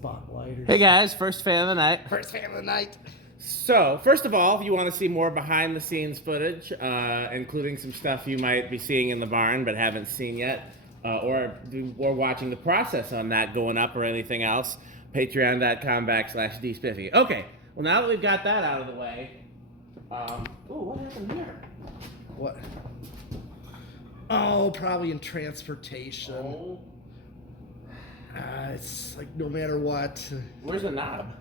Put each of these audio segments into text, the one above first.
spotlighters. Hey guys, first fan of the night. First fan of the night. So, first of all, if you want to see more behind the scenes footage, including some stuff you might be seeing in the barn but haven't seen yet, or watching the process on that going up or anything else, patreon.com/dspiffy. Okay, well now that we've got that out of the way, what happened here? What? Oh, probably in transportation. Oh. It's like no matter what. Where's the knob?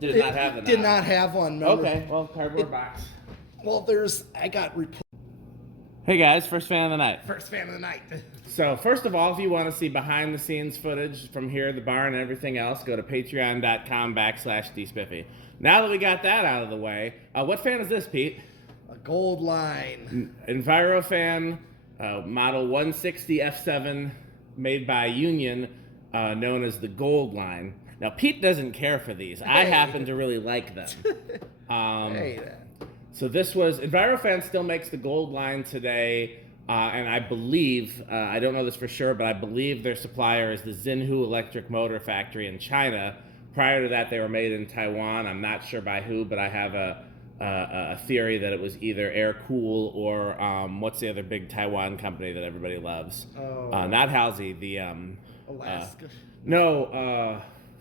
Did it not have the knob? Did not have one. Remember? Okay, well, cardboard box. Well, I got report. Hey guys, first fan of the night. First fan of the night. So, first of all, if you want to see behind the scenes footage from here, the barn, and everything else, go to patreon.com/dspiffy. Now that we got that out of the way, what fan is this, Pete? A gold line. Envirofan, model 160F-7, made by Union, known as the Gold Line. Now, Pete doesn't care for these. I happen to really like them. So this was, Envirofan still makes the Gold Line today, and I believe, I don't know this for sure, but I believe their supplier is the Xinhu Electric Motor Factory in China. Prior to that, they were made in Taiwan. I'm not sure by who, but I have a theory that it was either Air-Cool or what's the other big Taiwan company that everybody loves? Not Halsey, the Alaska.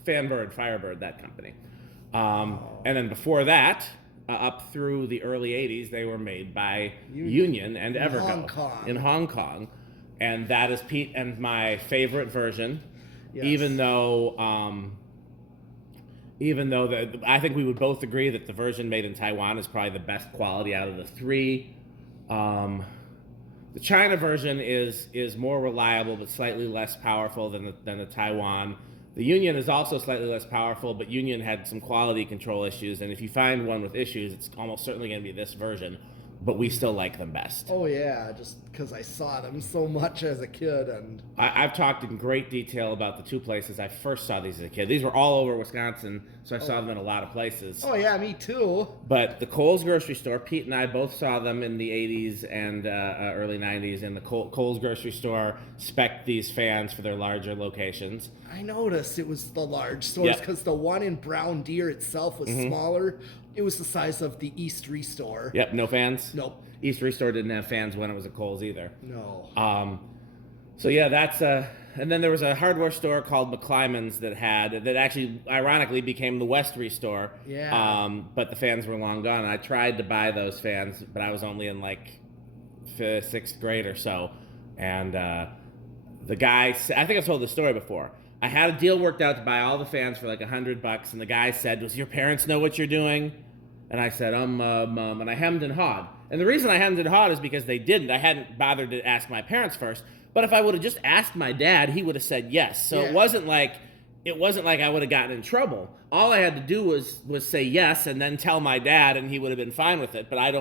Firebird, that company. And then before that, up through the early 80s, they were made by Union and Evergo in Hong Kong. And that is Pete and my favorite version, yes. even though I think we would both agree that the version made in Taiwan is probably the best quality out of the three. The China version is more reliable but slightly less powerful than the Taiwan. The Union is also slightly less powerful, but Union had some quality control issues, and if you find one with issues, it's almost certainly going to be this version, but we still like them best. Oh yeah, just because I saw them so much as a kid. And I've talked in great detail about the two places I first saw these as a kid. These were all over Wisconsin, so I saw them in a lot of places. Oh yeah, me too. But the Kohl's grocery store, Pete and I both saw them in the 80s and early 90s, and the Kohl's grocery store spec'd these fans for their larger locations. I noticed it was the large stores because the one in Brown Deer itself was smaller. It was the size of the East Restore. Yep, no fans? Nope. East Restore didn't have fans when it was a Kohl's either. No. So yeah, that's and then there was a hardware store called McClymonds that actually ironically became the West Restore. Yeah. But the fans were long gone. I tried to buy those fans, but I was only in like 6th grade or so. And the guy, I think I've told this story before. I had a deal worked out to buy all the fans for like $100, and the guy said, "Does your parents know what you're doing?" And I said, Mom, and I hemmed and hawed. And the reason I hemmed and hawed is because they didn't. I hadn't bothered to ask my parents first. But if I would have just asked my dad, he would have said yes. So it wasn't like I would have gotten in trouble. All I had to do was say yes and then tell my dad, and he would have been fine with it. But I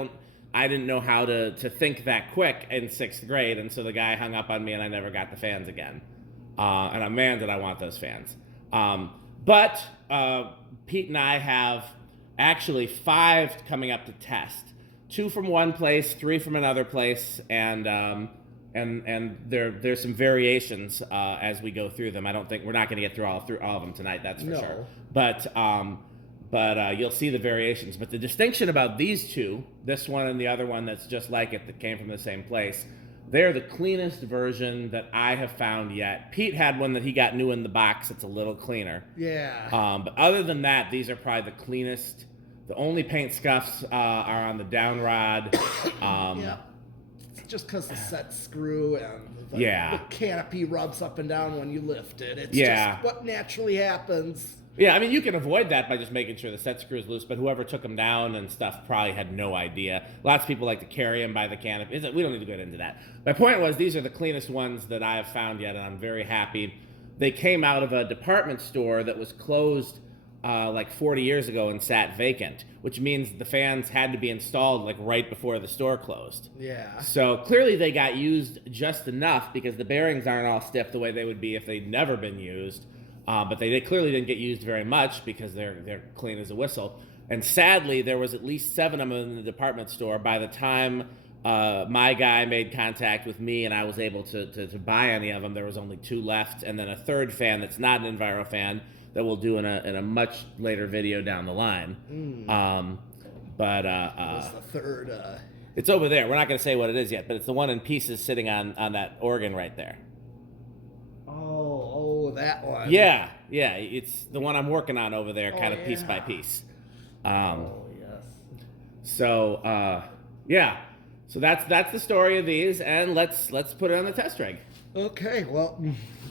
didn't know how to think that quick in 6th grade, and so the guy hung up on me, and I never got the fans again. And man, did I want those fans. But Pete and I have actually 5 coming up to test. 2 from one place, 3 from another place, and there's some variations as we go through them. I don't think we're not going to get through all of them tonight. That's for sure. But you'll see the variations. But the distinction about these two, this one and the other one that's just like it that came from the same place, they're the cleanest version that I have found yet. Pete had one that he got new in the box. It's a little cleaner. Yeah. But other than that, these are probably the cleanest. The only paint scuffs are on the down rod. Yeah. Just because the set screw and the canopy rubs up and down when you lift it. It's just what naturally happens. Yeah, I mean, you can avoid that by just making sure the set screw is loose, but whoever took them down and stuff probably had no idea. Lots of people like to carry them by the canopy. We don't need to get into that. My point was, these are the cleanest ones that I have found yet, and I'm very happy. They came out of a department store that was closed like 40 years ago and sat vacant, which means the fans had to be installed like right before the store closed. Yeah. So clearly they got used just enough because the bearings aren't all stiff the way they would be if they'd never been used. But they clearly didn't get used very much because they're clean as a whistle. And sadly, there was at least 7 of them in the department store by the time My guy made contact with me, and I was able to buy any of them. There was only 2 left, and then a third fan that's not an Envirofan that we'll do in a much later video down the line. What's the third? It's over there. We're not going to say what it is yet, but it's the one in pieces sitting on that organ right there. Oh, that one. Yeah, it's the one I'm working on over there, kind of piece by piece. Yes. So, yeah. So that's the story of these, and let's put it on the test rig. Okay, well,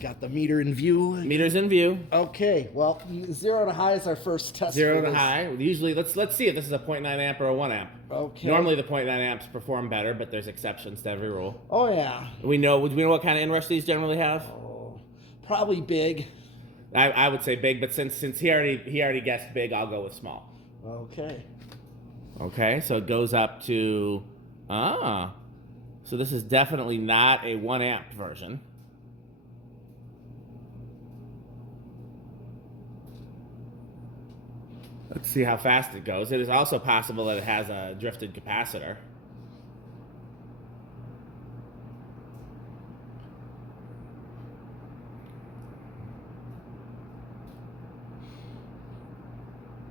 got the meter in view. Meter's in view. Okay, well, 0 to high is our first test. 0 to high. Usually, let's see if this is a 0.9 amp or a 1 amp. Okay. Normally, the 0.9 amps perform better, but there's exceptions to every rule. Oh yeah. Do we know what kind of inrush these generally have? Oh, probably big. I would say big, but since he already guessed big, I'll go with small. Okay. Okay, so it goes up to so this is definitely not a 1 amp version. Let's see how fast it goes. It is also possible that it has a drifted capacitor.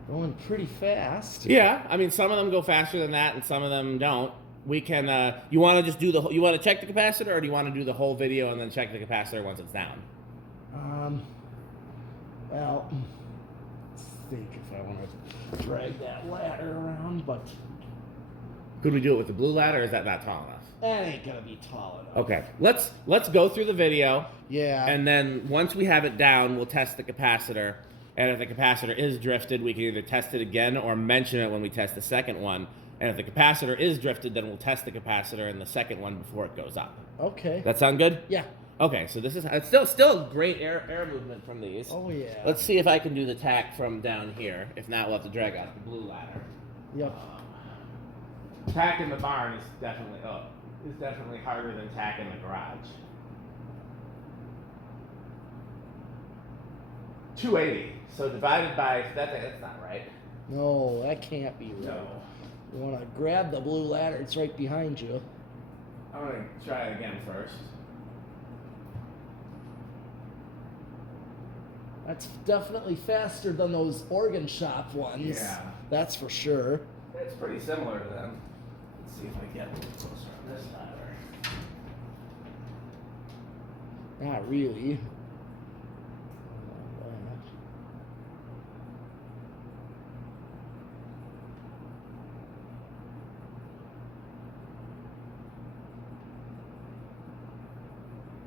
Going pretty fast. Yeah, I mean, some of them go faster than that, and some of them don't. We can. You want to just do you want to check the capacitor, or do you want to do the whole video and then check the capacitor once it's down? Well, let's think if I want to drag that ladder around, but Could we do it with the blue ladder, or is that not tall enough? that ain't gonna be tall enough. Okay, let's go through the video. Yeah. And then once we have it down, we'll test the capacitor. And if the capacitor is drifted, we can either test it again or mention it when we test the second one. And if the capacitor is drifted, then we'll test the capacitor in the second one before it goes up. Okay. That sound good? Yeah. Okay, so it's still great air movement from these. Oh yeah. Let's see if I can do the tack from down here. If not, we'll have to drag out the blue ladder. Yep. Tack in the barn is definitely harder than tack in the garage. 280. So divided by that's not right. No, that can't be right. No. You want to grab the blue ladder. It's right behind you. I'm gonna try it again first. That's definitely faster than those organ shop ones. Yeah. That's for sure. It's pretty similar to them. Let's see if I get a little closer on this ladder. Not really.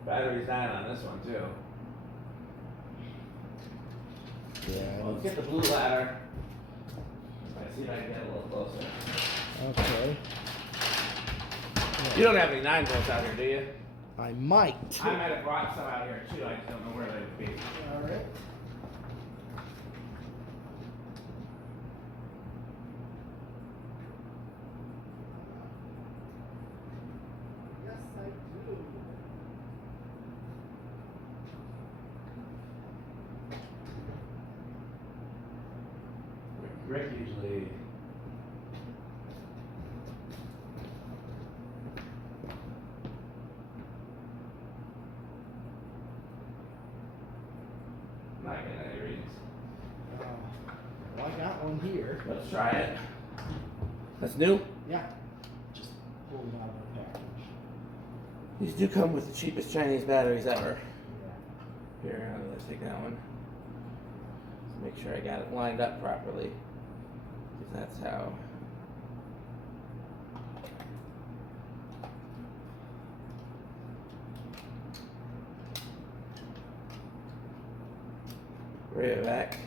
Battery's dying on this one too. Yeah. Well, let's get the blue ladder. Let's see if I can get a little closer. Okay. You don't have any 9 volts out here, do you? I might. I might have brought some out here too. I just don't know where they would be. All right. Yes, I do. Rick usually. Not getting any readings. Well, I got one here. Let's try it. That's new. Yeah. Just pull it out of the package. These do come with the cheapest Chinese batteries ever. Here, let's take that one. Let's make sure I got it lined up properly. Because that's how. Right back.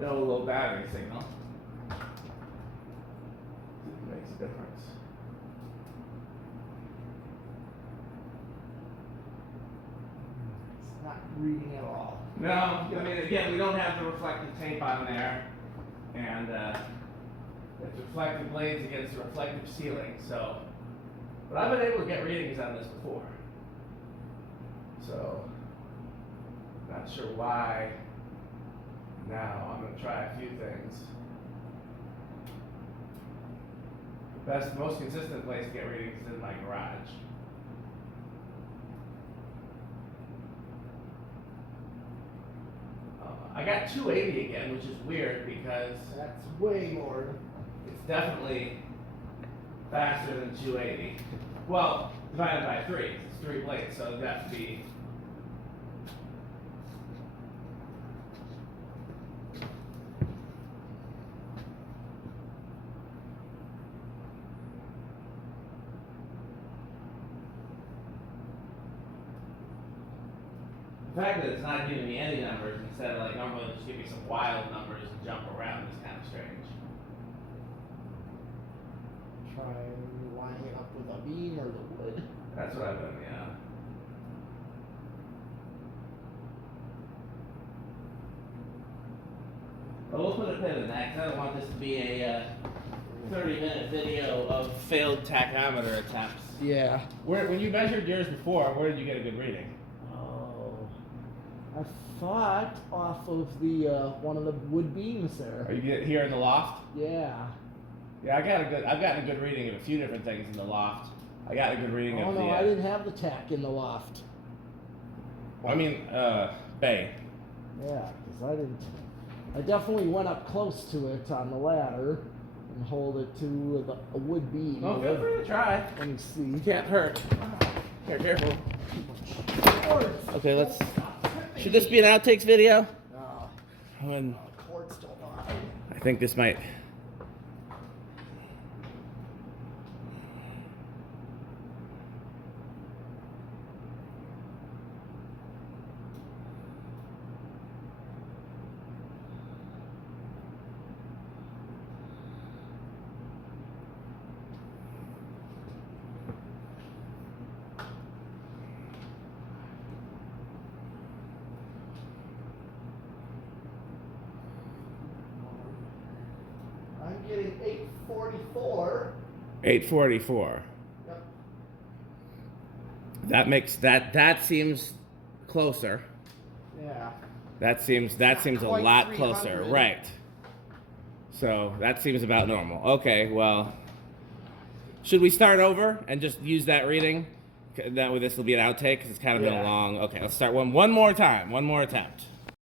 No low battery signal. It makes a difference. It's not reading at all. No, I mean, again, we don't have the reflective tape on there, and it's reflective blades against the reflective ceiling, so, but I've been able to get readings on this before, so, not sure why. Now, I'm going to try a few things. Best, most consistent place to get readings is in my garage. I got 280 again, which is weird because that's way more. It's definitely faster than 280. Well, divided by 3. It's 3 plates, so it'd have to be. The fact that it's not giving me any numbers instead of like normally just give me some wild numbers and jump around is kind of strange. Try lining it up with a beam or the wood. That's what I've done, yeah. But we'll put a pin in that because I don't want this to be a 30-minute video of failed tachometer attempts. Yeah. When you measured yours before, where did you get a good reading? I thought off of the one of the wood beams there. Are you here in the loft? Yeah. Yeah, I've gotten a good reading of a few different things in the loft. I got a good reading of the. Oh no, I didn't have the tack in the loft. Well, I mean, bay. Yeah, because I definitely went up close to it on the ladder and hold it to a wood beam. Oh, feel free to try. Let me see. You can't hurt. Here, careful. Okay, let's. Should this be an outtakes video? No. When The cord's still on. I think this might. I'm getting 844. 844. Yep. That seems closer. Yeah. That seems a quite lot closer, 300. right? So that seems about normal. Okay, well, should we start over and just use that reading? That way, this will be an outtake because it's kind of been a long. Okay, let's start one more time, one more attempt.